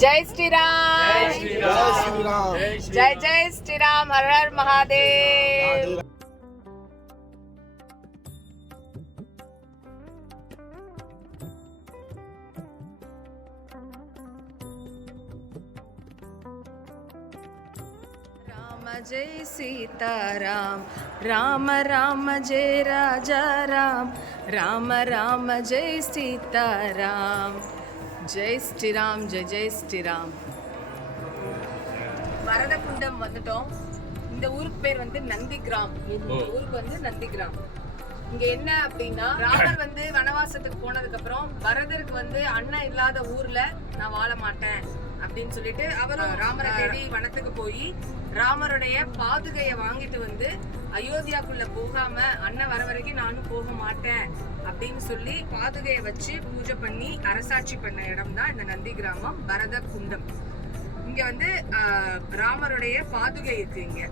जय श्री राम, जय श्री राम, जय जय श्री राम, हर हर महादेव। राम जय सीताराम, राम राम जय राजा राम, राम राम जय सीताराम, जय श्री राम, जय जय श्री राम। வரதகுண்டம் வந்துட்டோம். இந்த ஊருக்கு பேர் வந்து நந்திகிராம். இந்த ஊருக்கு வந்து நந்திகிராம். இங்க என்ன அப்படின்னா, ராமர் வந்து வனவாசத்துக்கு போனதுக்கு அப்புறம் வரதருக்கு வந்து அண்ணன் இல்லாத ஊர்ல நான் வாழ மாட்டேன் அப்படின்னு சொல்லிட்டு அவரும் ராமரை தேடி வனத்துக்கு போய் ராமருடைய பாதுகையை வாங்கிட்டு வந்து அயோத்தியாக்குள்ள போகாம அண்ணன் வர வரைக்கும் நானும் போக மாட்டேன் அப்படின்னு சொல்லி பாதுகையை வச்சு பூஜை பண்ணி அரசாட்சி பண்ண இடம் தான் இந்த நந்தி கிராமம் பரத குண்டம். இங்க வந்து ராமருடைய பாதுகை இருக்கு இங்க.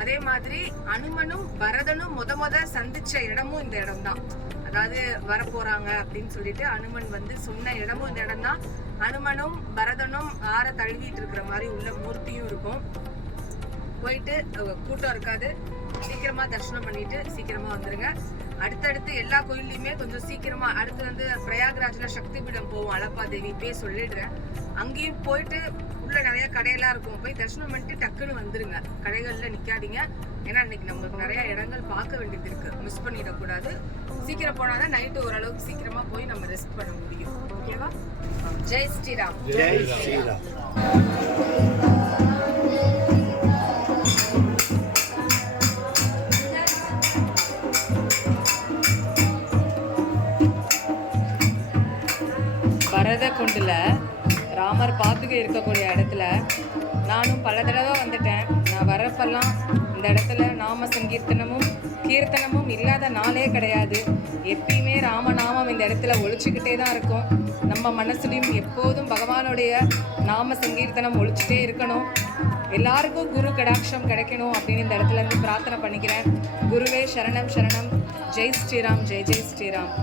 அதே மாதிரி அனுமனும் பரதனும் முத சந்திச்ச இடமும் இந்த இடம் தான். அதாவது வரப்போறாங்க அப்படின்னு சொல்லிட்டு அனுமன் வந்து சொன்ன இடமும் இந்த இடம் தான். அனுமனும் பரதனும் ஆற தழுவிட்டு இருக்கிற மாதிரி உள்ள மூர்த்தியும் இருக்கும். போயிட்டு கூட்டம் இருக்காது, சீக்கிரமா தரிசனம் பண்ணிட்டு சீக்கிரமா வந்துருங்க. அடுத்தடுத்து எல்லா கோயில்லையுமே கொஞ்சம் சீக்கிரமா, அடுத்து வந்து பிரயாக்ராஜ்ல சக்தி பீடம் போவோம், அலப்பா தேவி போய் சொல்லிடுறேன். அங்கேயும் போயிட்டு உள்ள நிறைய கடையெல்லாம் இருக்கும், போய் தரிசனம் பண்ணிட்டு டக்குன்னு வந்துருங்க. கடைகள்ல நிக்காதீங்க, ஏன்னா இன்னைக்கு நம்மளுக்கு நிறைய இடங்கள் பார்க்க வேண்டியது இருக்கு, மிஸ் பண்ணிடக்கூடாது. சீக்கிரம் போனாதான் நைட்டு ஓரளவுக்கு சீக்கிரமா போய் நம்ம ரெஸ்ட் பண்ண முடியும். ஓகேவா? ஜெய் ஸ்ரீராம், ஜெய் ஸ்ரீராம். பரதகுண்டுல ராமர் பாதுகை இருக்கக்கூடிய இடத்துல நானும் பல தடவை வந்துட்டேன். நான் வரப்பெல்லாம் இந்த இடத்துல நாம சங்கீர்த்தனமும் கீர்த்தனமும் இல்லாத நாளே கிடையாது. எப்பயுமே ராமநாமம் இந்த இடத்துல ஒழிச்சுக்கிட்டே தான் இருக்கும். நம்ம மனசுலையும் எப்போதும் பகவானுடைய நாம சங்கீர்த்தனம் ஒழிச்சுட்டே இருக்கணும். எல்லாருக்கும் குரு கடாட்சம் கிடைக்கணும் அப்படின்னு இந்த இடத்துல இருந்து பிரார்த்தனை பண்ணிக்கிறேன். குருவே சரணம் சரணம். ஜெய் ஸ்ரீராம், ஜெய் ஜெய் ஸ்ரீராம்.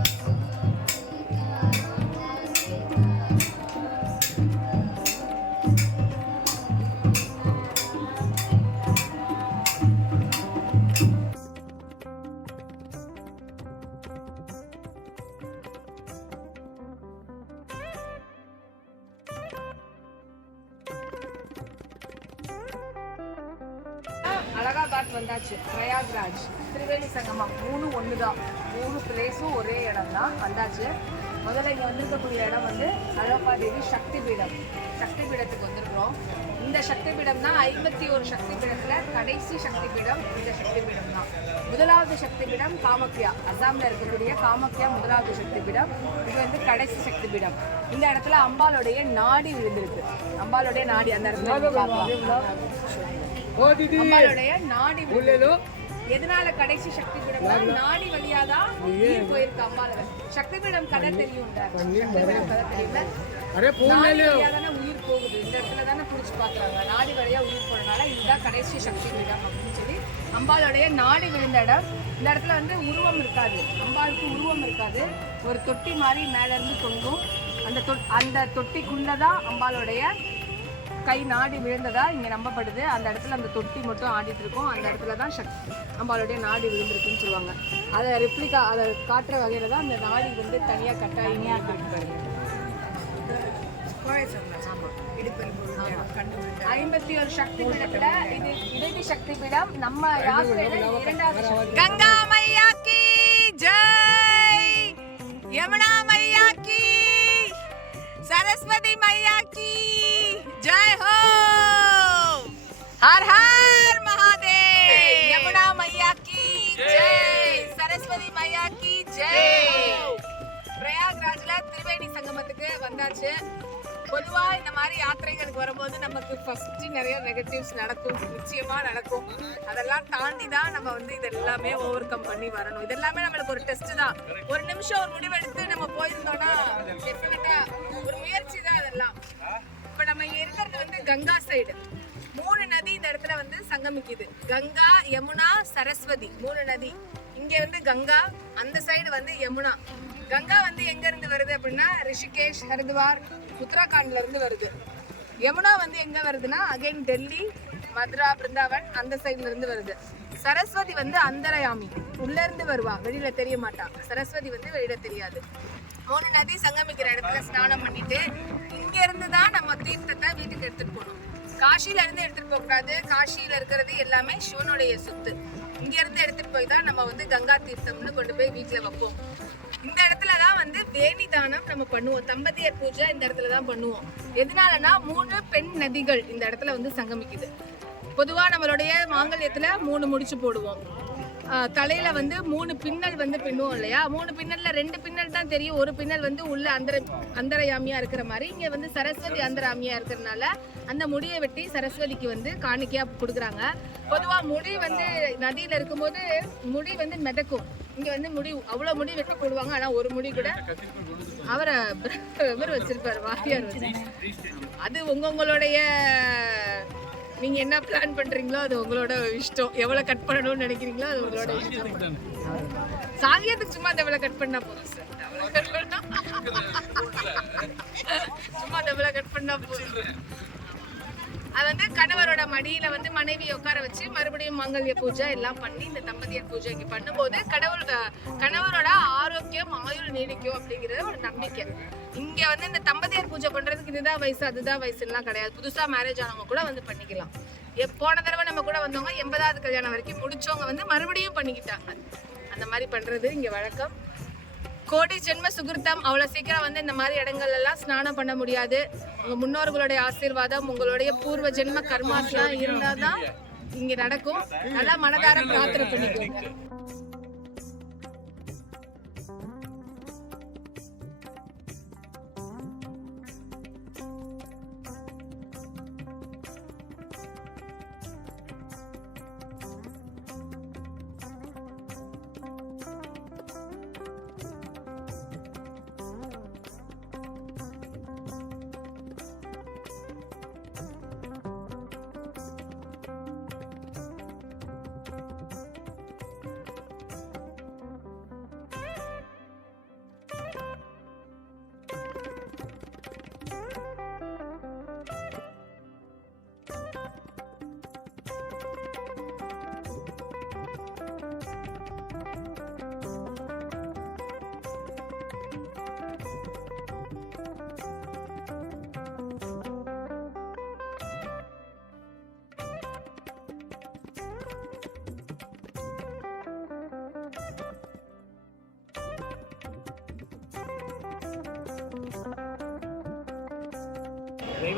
அலகாபாத் வந்தாச்சு, பிரயாக்ராஜ், திரிவேணி சங்கமம், 3 ஒன்று தான். 3 பிளேஸும் ஒரே இடம் தான். வந்தாச்சு. முதல்ல இங்கே வந்திருக்கக்கூடிய இடம் வந்து அழகப்பா தேவி சக்தி பீடம். சக்தி பீடத்துக்கு வந்திருக்கிறோம். இந்த சக்தி பீடம் தான் 51 சக்தி பீடத்தில் கடைசி சக்தி பீடம். இந்த சக்தி பீடம் தான். முதலாவது சக்தி பீடம் காமக்யா, அசாமில் இருக்கக்கூடிய காமக்யா முதலாவது சக்தி பீடம். இது வந்து கடைசி சக்தி பீடம். இந்த இடத்துல அம்பாளுடைய நாடி விழுந்திருக்கு. அம்பாளுடைய நாடி அந்த இடத்துல அம்பாளுடைய நாடி எதனால கடைசி சக்தி பீடம் நாடி வழியாதான் போயிருக்கு. அம்பால சக்தி பீடம் கதை தெரியும், உயிர் போகுது. இந்த இடத்துல தானே புடிச்சு பாக்குறாங்க. நாடி வழியா உயிர் போறதுனால இதுதான் கடைசி சக்தி பீடம் அப்படின்னு சொல்லி அம்பாளுடைய நாடி விழுந்த இடம். இந்த இடத்துல வந்து உருவம் இருக்காது, அம்பாளுக்கு உருவம் இருக்காது. ஒரு தொட்டி மாதிரி மேல இருந்து தொங்கும். அந்த தொட்டிக்குள்ளதான் அம்பாளுடைய கை நாடி விழுந்ததா இங்கே நம்பப்படுது. அந்த இடத்துல அந்த தொட்டி மட்டும் ஆடிட்டு இருக்கும். அந்த இடத்துல தான் அம்பாளுடைய நாடி விழுந்திருக்குன்னு சொல்லுவாங்க. அதை ரெப்ளிகா, அதை காட்டுற வகையில் தான் அந்த நாடி வந்து தனியாக கட்டாயமாக இருப்பாரு. 51 சக்தி பீடத்துல இது இறுதி சக்தி பீடம். நம்ம யாத்திரையில 2வது கங்கா மையா கி ஜெய், யமுனா மையா கி, सरस्वती मैया की जय हो, हर हर महादेव, यमुना मैया की जय, सरस्वती मैया की जय. பிரயாக்ராஜ்ல திரிவேணி சங்கமத்துக்கு வந்தாச்சு. பொதுவா இந்த மாதிரி யாத்திரைகளுக்கு வரும்போது நமக்கு ஃபர்ஸ்ட் நிறைய நெகட்டிவ்ஸ் நடக்கும், நிச்சயமா நடக்கும். அதெல்லாம் தாண்டி தான் நம்ம வந்து இது எல்லாமே ஓவர் கம் பண்ணி வரணும். இது எல்லாமே நம்மளுக்கு ஒரு டெஸ்ட் தான். ஒரு நிமிஷம் ஒரு முடிவெடுத்து நம்ம போயிருந்தோம்னா டெஃபினட்டா ஒரு முயற்சி தான் இதெல்லாம். இப்ப நம்ம இருக்கிறது வந்து கங்கா சைடு. 3 நதி இந்த இடத்துல வந்து சங்கமிக்குது. கங்கா, யமுனா, சரஸ்வதி 3 நதி. இங்க வந்து கங்கா, அந்த சைடு வந்து யமுனா. கங்கா வந்து எங்க இருந்து வருது அப்படின்னா ரிஷிகேஷ், ஹரித்வார், உத்தராகண்ட்ல இருந்து வருது. யமுனா வந்து எங்க வருதுன்னா அகைன் டெல்லி, மதுரா, பிருந்தாவன் அந்த சைட்ல இருந்து வருது. சரஸ்வதி வந்து அந்தரயாமி, உள்ள இருந்து வருவா, வெளியில தெரிய மாட்டா. சரஸ்வதி வந்து வெளியில தெரியாது. 3 நதி சங்கமிக்கிற இடத்துல ஸ்நானம் பண்ணிட்டு இங்க இருந்து தான் நம்ம தீர்த்தத்தை வீட்டுக்கு எடுத்துட்டு போகணும். காசியில இருந்து எடுத்துட்டு போக கூடாது. காசியில இருக்கிறது எல்லாமே சிவனுடைய சொத்து. இங்க இருந்து எடுத்துட்டு போய் தான் நம்ம வந்து கங்கா தீர்த்தம்னு கொண்டு போய் வீட்டுல வைப்போம். இந்த இடத்துலதான் வந்து வேணி தானம் நம்ம பண்ணுவோம். தம்பதியர் பூஜை இந்த இடத்துல தான் பண்ணுவோம். எதனாலனா 3 பெண் நதிகள் இந்த இடத்துல வந்து சங்கமிக்குது. பொதுவா நம்மளுடைய மாங்கல்யத்துல 3 முடிச்சு போடுவோம். தலையில வந்து 3 பின்னல் வந்து பின்னுவோம் இல்லையா? 3 பின்னல்ல 2 பின்னல் தான் தெரியும். ஒரு பின்னல் வந்து உள்ள அந்தரயாமியா இருக்கிற மாதிரி. இங்க வந்து சரஸ்வதி அந்தராமியா இருக்கிறதுனால அந்த முடியை வெட்டி சரஸ்வதிக்கு வந்து காணிக்கையா கொடுக்குறாங்க. பொதுவா முடி வந்து நதியில இருக்கும்போது முடி வந்து மிதக்கும். இங்க வந்து முடி அவ்வளவு முடி வெட்ட போடுவாங்க. ஆனா ஒரு முடி கூட அவரை வச்சிருப்பாரு, வாரியார் வச்சு. அது உங்களுடைய நீங்க என்ன பிளான் பண்றீங்களோ அது உங்களோட இஷ்டம். எவ்வளவு கட் பண்ணணும்னு நினைக்கிறீங்களோ அது உங்களோட இஷ்டம். சாகியத்துக்கு சும்மா எவ்வளவு கட் பண்ணா போதும் சார். சும்மா எவ்வளவு கட் பண்ணா போதும். அது வந்து கணவரோட மடியில வந்து மனைவியை உட்கார வச்சு மறுபடியும் மாங்கல்ய பூஜை எல்லாம் பண்ணி இந்த தம்பதியர் பூஜை இங்க பண்ணும்போது கணவரோட ஆரோக்கியம் ஆயுள் நீடிக்கும் அப்படிங்கிறது ஒரு நம்பிக்கை. இங்க வந்து இந்த தம்பதியர் பூஜை பண்றதுக்கு இதுதான் வயசு அதுதான் வயசுலாம் கிடையாது. புதுசா மேரேஜ் ஆனவங்க கூட வந்து பண்ணிக்கலாம். போன தடவை நம்ம கூட வந்தவங்க 80வது கல்யாணம் வரைக்கும் முடிச்சவங்க வந்து மறுபடியும் பண்ணிக்கிட்டாங்க. அந்த மாதிரி பண்றது இங்க வழக்கம். கோடி ஜென்ம சுகிருத்தம். அவ்வளோ சீக்கிரம் வந்து இந்த மாதிரி இடங்கள்ல எல்லாம் ஸ்நானம் பண்ண முடியாது. உங்க முன்னோர்களுடைய ஆசீர்வாதம், உங்களுடைய பூர்வ ஜென்ம கர்மாஸ்லாம் இருந்தாதான் இங்க நடக்கும். நல்லா மனதார பிரார்த்தனை பண்ணிக்கோங்க.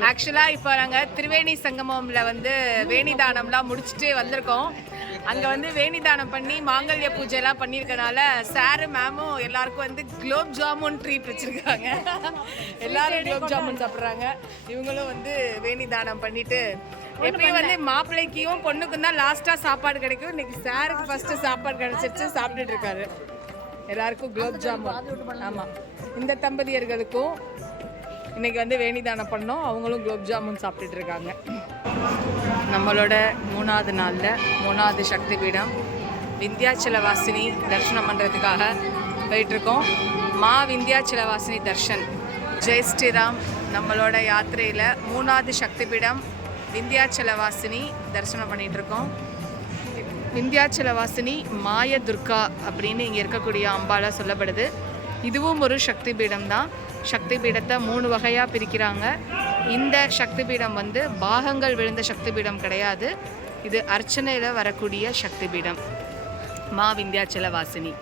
ஆக்சுவலா இப்போ நாங்கள் திரிவேணி சங்கமம்ல வந்து வேணி தானம்லாம் முடிச்சுட்டு வந்திருக்கோம். அங்கே வந்து வேணி தானம் பண்ணி மாங்கல்ய பூஜைலாம் பண்ணியிருக்கனால சாரு மேமும் எல்லாருக்கும் வந்து குலோப் ஜாமுன் ட்ரீட் வச்சுருக்காங்க. எல்லாரும் குலோப் ஜாமுன் சாப்பிட்றாங்க. இவங்களும் வந்து வேணி தானம் பண்ணிட்டு எப்பயும் வந்து மாப்பிள்ளைக்கும் பொண்ணுக்கும் தான் லாஸ்ட்டாக சாப்பாடு கிடைக்கும். இன்னைக்கு சாருக்கு ஃபர்ஸ்ட்டு சாப்பாடு கிடைச்சிருச்சு, சாப்பிட்டுட்டு இருக்காரு. எல்லாருக்கும் குலோப் ஜாமுன். ஆமாம், இந்த தம்பதியர்களுக்கும் இன்னைக்கு வந்து வேணி தானம் பண்ணோம். அவங்களும் குலோப் ஜாமுன் சாப்பிட்டுட்டு இருக்காங்க. நம்மளோட 3வது நாளில் 3வது சக்தி பீடம் விந்தியாச்சலவாசினி தரிசனம் பண்ணுறதுக்காக போயிட்டுருக்கோம். மா விந்தியாச்சலவாசினி தர்ஷன். ஜெய் ஸ்ரீராம். நம்மளோட யாத்திரையில் 3வது சக்தி பீடம் விந்தியாச்சலவாசினி தரிசனம் பண்ணிகிட்ருக்கோம். விந்தியாச்சலவாசினி மாய துர்கா அப்படின்னு இங்கே இருக்கக்கூடிய அம்பாலாக சொல்லப்படுது. இதுவும் ஒரு சக்தி பீடம் தான். சக்தி பீடத்தை 3 வகையாக பிரிக்கிறாங்க. இந்த சக்தி பீடம் வந்து பாகங்கள் விழுந்த சக்தி பீடம் கிடையாது. இது அர்ச்சனையில் வரக்கூடிய சக்தி பீடம் மா விந்தியாச்சலவாசினி.